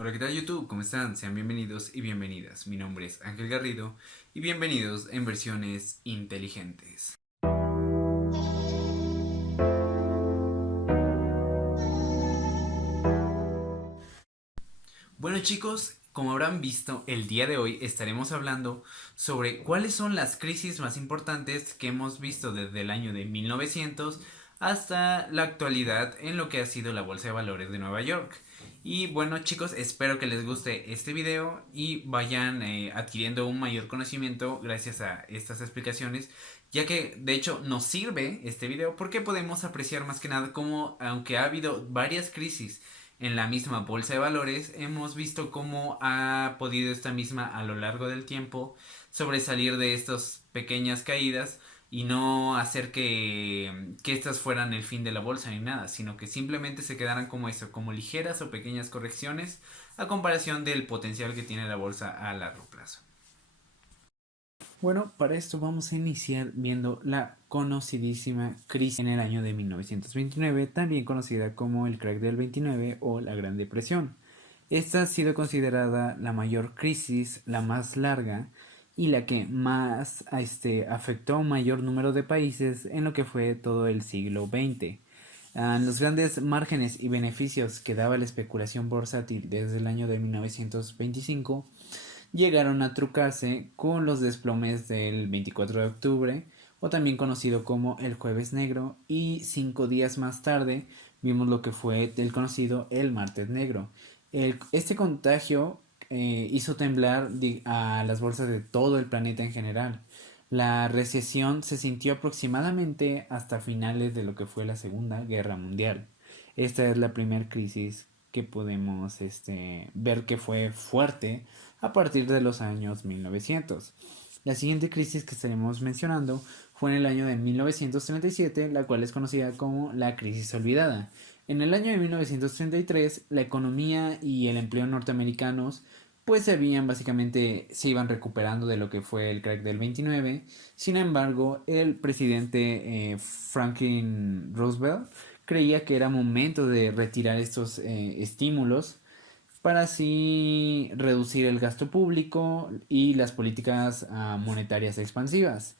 Hola, ¿qué tal YouTube? ¿Cómo están? Sean bienvenidos y bienvenidas. Mi nombre es Ángel Garrido y bienvenidos en versiones inteligentes. Bueno chicos, como habrán visto, el día de hoy estaremos hablando sobre cuáles son las crisis más importantes que hemos visto desde el año de 1900 hasta la actualidad en lo que ha sido la Bolsa de Valores de Nueva York. Y bueno chicos, espero que les guste este video y vayan adquiriendo un mayor conocimiento gracias a estas explicaciones, ya que de hecho nos sirve este video porque podemos apreciar más que nada cómo, aunque ha habido varias crisis en la misma bolsa de valores, hemos visto cómo ha podido esta misma a lo largo del tiempo sobresalir de estas pequeñas caídas y no hacer que estas fueran el fin de la bolsa ni nada, sino que simplemente se quedaran como eso, como ligeras o pequeñas correcciones a comparación del potencial que tiene la bolsa a largo plazo. Bueno, para esto vamos a iniciar viendo la conocidísima crisis en el año de 1929, también conocida como el crack del 29 o la Gran Depresión. Esta ha sido considerada la mayor crisis, la más larga y la que más afectó a un mayor número de países en lo que fue todo el siglo XX. Los grandes márgenes y beneficios que daba la especulación bursátil desde el año de 1925 llegaron a trucarse con los desplomes del 24 de octubre, o también conocido como el Jueves Negro, y 5 días más tarde vimos lo que fue el conocido el Martes Negro. Este contagio hizo temblar a las bolsas de todo el planeta en general. La recesión se sintió aproximadamente hasta finales de lo que fue la Segunda Guerra Mundial. Esta es la primera crisis que podemos ver que fue fuerte a partir de los años 1900. La siguiente crisis que estaremos mencionando fue en el año de 1937, la cual es conocida como la crisis olvidada. En el año de 1933, la economía y el empleo norteamericanos pues se iban recuperando de lo que fue el crack del 29. Sin embargo, el presidente Franklin Roosevelt creía que era momento de retirar estos estímulos para así reducir el gasto público y las políticas monetarias expansivas.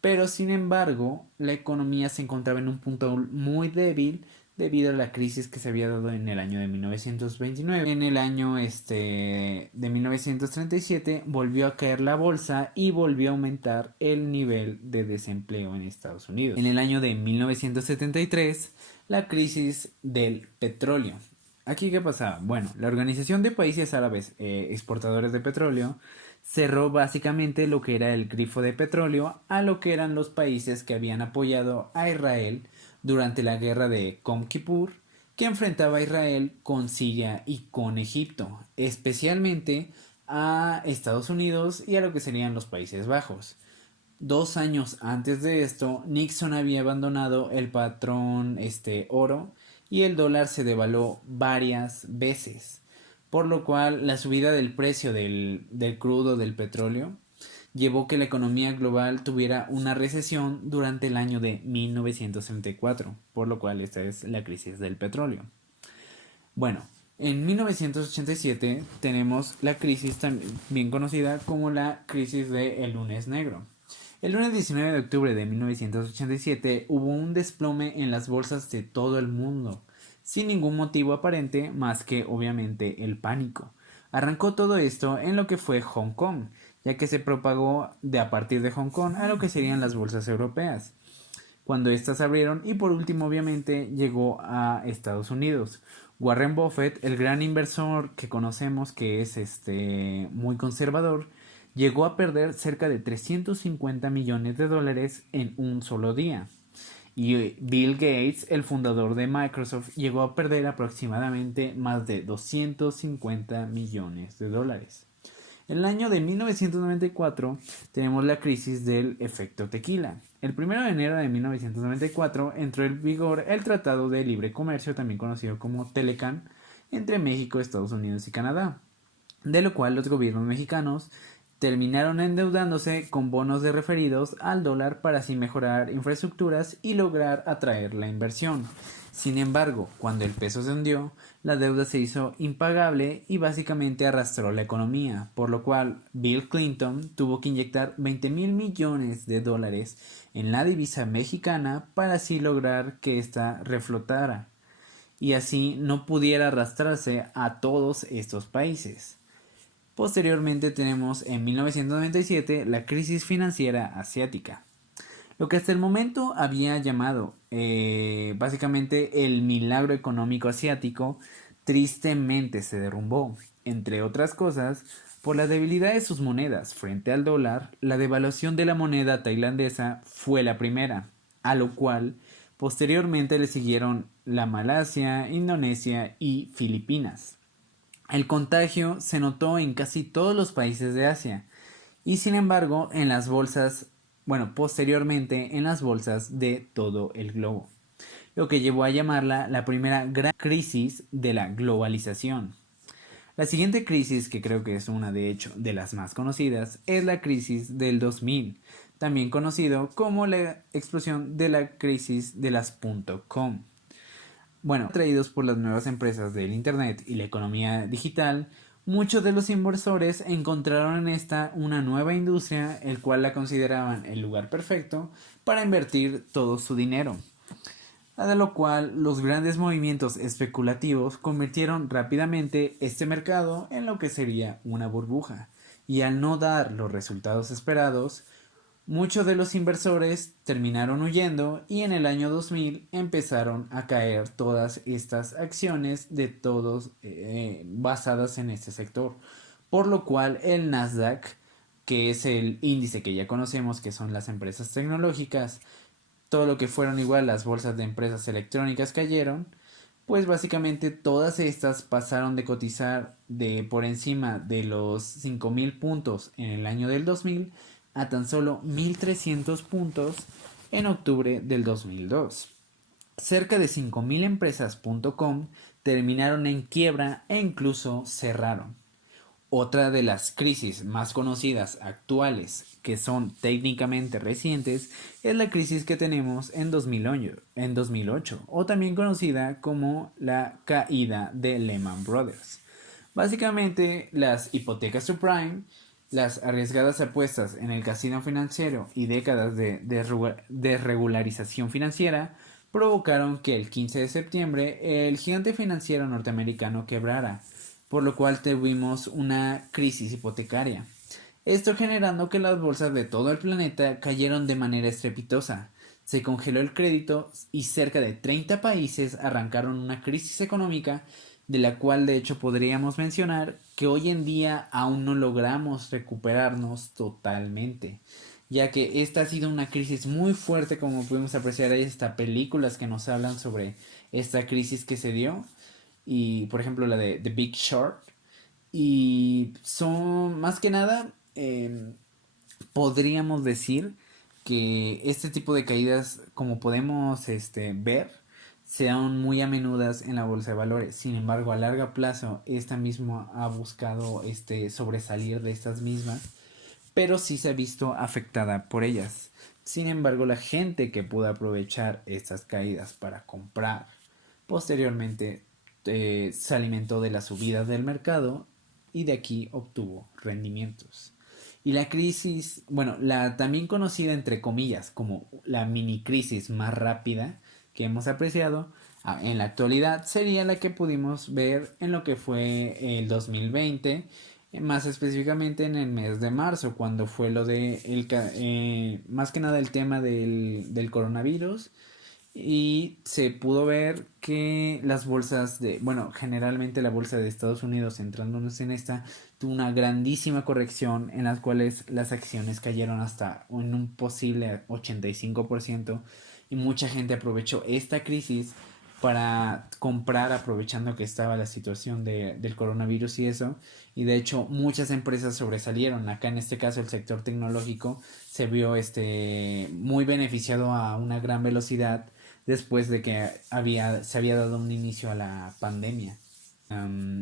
Pero sin embargo, la economía se encontraba en un punto muy débil debido a la crisis que se había dado en el año de 1929. En el año de 1937 volvió a caer la bolsa y volvió a aumentar el nivel de desempleo en Estados Unidos. En el año de 1973, la crisis del petróleo. ¿Aquí qué pasaba? Bueno, la Organización de Países Árabes Exportadores de Petróleo cerró básicamente lo que era el grifo de petróleo a lo que eran los países que habían apoyado a Israel durante la guerra de Yom Kippur, que enfrentaba a Israel con Siria y con Egipto, especialmente a Estados Unidos y a lo que serían los Países Bajos. 2 años antes de esto, Nixon había abandonado el patrón oro y el dólar se devaluó varias veces, por lo cual la subida del precio del crudo del petróleo llevó que la economía global tuviera una recesión durante el año de 1964, por lo cual esta es la crisis del petróleo. Bueno, en 1987 tenemos la crisis también conocida como la crisis del lunes negro. El lunes 19 de octubre de 1987 hubo un desplome en las bolsas de todo el mundo, sin ningún motivo aparente más que obviamente el pánico. Arrancó todo esto en lo que fue Hong Kong, ya que se propagó de a partir de Hong Kong a lo que serían las bolsas europeas, cuando éstas abrieron, y por último obviamente llegó a Estados Unidos. Warren Buffett, el gran inversor que conocemos que es muy conservador, llegó a perder cerca de 350 millones de dólares en un solo día. Y Bill Gates, el fundador de Microsoft, llegó a perder aproximadamente más de 250 millones de dólares. En el año de 1994 tenemos la crisis del efecto tequila. El 1 de enero de 1994 entró en vigor el Tratado de Libre Comercio, también conocido como Telecan, entre México, Estados Unidos y Canadá, de lo cual los gobiernos mexicanos terminaron endeudándose con bonos de referidos al dólar para así mejorar infraestructuras y lograr atraer la inversión. Sin embargo, cuando el peso se hundió, la deuda se hizo impagable y básicamente arrastró la economía, por lo cual Bill Clinton tuvo que inyectar 20,000 millones de dólares en la divisa mexicana para así lograr que ésta reflotara y así no pudiera arrastrarse a todos estos países. Posteriormente tenemos en 1997 la crisis financiera asiática, lo que hasta el momento había llamado básicamente el milagro económico asiático, tristemente se derrumbó. Entre otras cosas, por la debilidad de sus monedas frente al dólar, la devaluación de la moneda tailandesa fue la primera, a lo cual posteriormente le siguieron la Malasia, Indonesia y Filipinas. El contagio se notó en casi todos los países de Asia y sin embargo en las bolsas, bueno, posteriormente en las bolsas de todo el globo, lo que llevó a llamarla la primera gran crisis de la globalización. La siguiente crisis, que creo que es una de hecho de las más conocidas, es la crisis del 2000, también conocido como la explosión de la crisis de las .com. Bueno, atraídos por las nuevas empresas del Internet y la economía digital, muchos de los inversores encontraron en esta una nueva industria, el cual la consideraban el lugar perfecto para invertir todo su dinero. A lo cual los grandes movimientos especulativos convirtieron rápidamente este mercado en lo que sería una burbuja, y al no dar los resultados esperados, muchos de los inversores terminaron huyendo y en el año 2000 empezaron a caer todas estas acciones de todos basadas en este sector. Por lo cual el Nasdaq, que es el índice que ya conocemos que son las empresas tecnológicas, todo lo que fueron igual las bolsas de empresas electrónicas cayeron, pues básicamente todas estas pasaron de cotizar de por encima de los 5,000 puntos en el año del 2000 a tan solo 1,300 puntos en octubre del 2002. Cerca de 5,000 empresas.com terminaron en quiebra e incluso cerraron. Otra de las crisis más conocidas actuales, que son técnicamente recientes, es la crisis que tenemos en 2008, o también conocida como la caída de Lehman Brothers. Básicamente, las hipotecas subprime, las arriesgadas apuestas en el casino financiero y décadas de desregularización financiera provocaron que el 15 de septiembre el gigante financiero norteamericano quebrara, por lo cual tuvimos una crisis hipotecaria. Esto generando que las bolsas de todo el planeta cayeron de manera estrepitosa. Se congeló el crédito y cerca de 30 países arrancaron una crisis económica de la cual de hecho podríamos mencionar que hoy en día aún no logramos recuperarnos totalmente, ya que esta ha sido una crisis muy fuerte, como pudimos apreciar. Hay hasta películas que nos hablan sobre esta crisis que se dio, y por ejemplo la de The Big Short, y son más que nada podríamos decir que este tipo de caídas, como podemos ver, sean muy a menudas en la bolsa de valores. Sin embargo, a largo plazo esta misma ha buscado sobresalir de estas mismas, pero sí se ha visto afectada por ellas. Sin embargo, la gente que pudo aprovechar estas caídas para comprar posteriormente se alimentó de las subidas del mercado y de aquí obtuvo rendimientos. Y la crisis, bueno, la también conocida entre comillas como la mini crisis más rápida que hemos apreciado en la actualidad, sería la que pudimos ver en lo que fue el 2020, más específicamente en el mes de marzo, cuando fue lo de más que nada el tema del coronavirus, y se pudo ver que las bolsas bueno, generalmente la bolsa de Estados Unidos, centrándonos en esta, tuvo una grandísima corrección en las cuales las acciones cayeron hasta en un posible 85%, y mucha gente aprovechó esta crisis para comprar aprovechando que estaba la situación del coronavirus y eso, y de hecho muchas empresas sobresalieron. Acá en este caso el sector tecnológico se vio muy beneficiado a una gran velocidad después de que se había dado un inicio a la pandemia.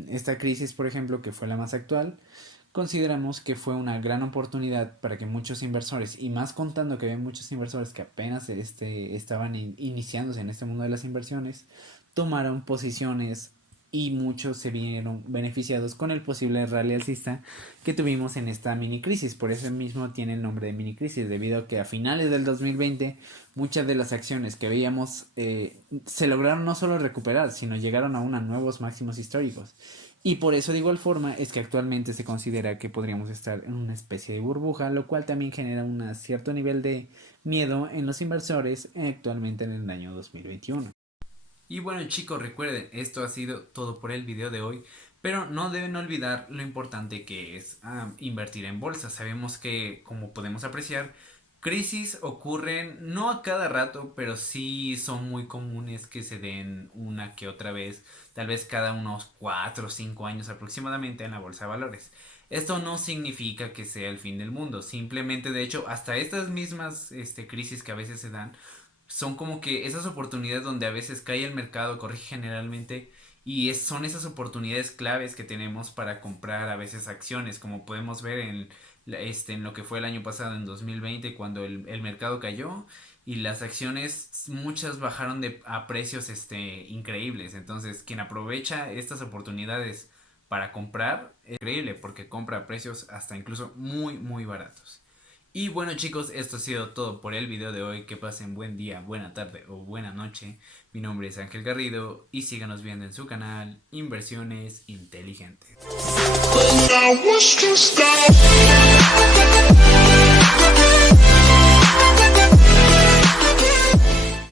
Esta crisis, por ejemplo, que fue la más actual, consideramos que fue una gran oportunidad para que muchos inversores, y más contando que había muchos inversores que apenas estaban iniciándose en este mundo de las inversiones, tomaron posiciones y muchos se vieron beneficiados con el posible rally alcista que tuvimos en esta mini crisis. Por eso mismo tiene el nombre de mini crisis, debido a que a finales del 2020 muchas de las acciones que veíamos se lograron no solo recuperar, sino llegaron a nuevos máximos históricos. Y por eso de igual forma es que actualmente se considera que podríamos estar en una especie de burbuja, lo cual también genera un cierto nivel de miedo en los inversores actualmente en el año 2021. Y bueno chicos, recuerden, esto ha sido todo por el video de hoy, pero no deben olvidar lo importante que es invertir en bolsa. Sabemos que, como podemos apreciar, crisis ocurren no a cada rato, pero sí son muy comunes que se den una que otra vez, tal vez cada unos 4 o 5 años aproximadamente en la bolsa de valores. Esto no significa que sea el fin del mundo, simplemente de hecho hasta estas mismas crisis que a veces se dan son como que esas oportunidades donde a veces cae el mercado, corrige generalmente, y son esas oportunidades claves que tenemos para comprar a veces acciones, como podemos ver en lo que fue el año pasado, en 2020, cuando el mercado cayó y las acciones muchas bajaron a precios increíbles. Entonces quien aprovecha estas oportunidades para comprar es increíble, porque compra a precios hasta incluso muy muy baratos. Y bueno chicos, esto ha sido todo por el video de hoy. Que pasen buen día, buena tarde o buena noche. Mi nombre es Ángel Garrido y síganos viendo en su canal Inversiones Inteligentes.